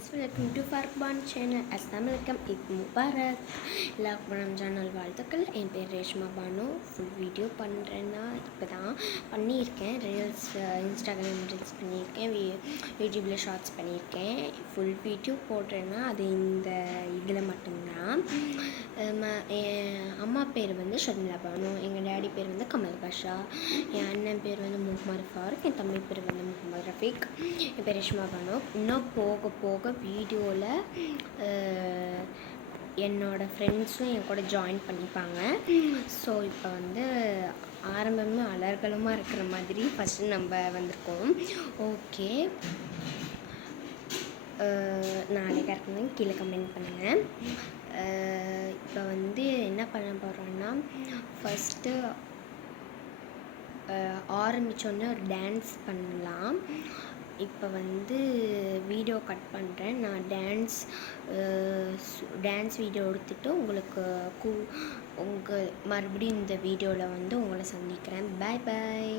guys, welcome to Farban channel. Assalamualaikum, Eid Mubarak. எல்லாருக்கும் ரம்ஜான் நாள் வாழ்த்துக்கள். என் பேர் ரேஷ்மா பானு. ஃபுல் வீடியோ பண்ணுறேன்னா இப்போ தான் பண்ணியிருக்கேன். ரீல்ஸ் இன்ஸ்டாகிராம் ரீல்ஸ் பண்ணியிருக்கேன், யூடியூப்பில் ஷார்ட்ஸ் பண்ணியிருக்கேன். ஃபுல் வீடியோ போடுறேன்னா அது இந்த இதில் மட்டும்தான். என் அம்மா பேர் வந்து ஷர்மிளா பானு, எங்கள் டேடி பேர் வந்து கமல் பாஷா, என் அண்ணன் பேர் வந்து முகமது ஃபாரூக், என் தம்பி பேர் வந்து முகமது ரஃபீக், என் பேர் ரேஷ்மா பானு. இன்னும் போக போக வீடியோவில் என்னோடய ஃப்ரெண்ட்ஸும் என் கூட ஜாயின் பண்ணிப்பாங்க. ஸோ இப்போ வந்து ஆரம்பமே அலர்களுமாக இருக்கிற மாதிரி ஃபஸ்ட்டு நம்ம வந்திருக்கோம். ஓகே, நாளைக்கு இருக்கணும் கீழே கமெண்ட் பண்ணுங்கள். இப்போ வந்து என்ன பண்ண போகிறோன்னா, ஃபஸ்ட்டு ஆரம்பித்தோடனே ஒரு டான்ஸ் பண்ணலாம். இப்போ வந்து வீடியோ கட் பண்ணுறேன். நான் டான்ஸ் வீடியோ எடுத்துகிட்டு உங்களுக்கு மறுபடியும் இந்த வீடியோவில் வந்து உங்களை சந்திக்கிறேன். பாய் பாய்.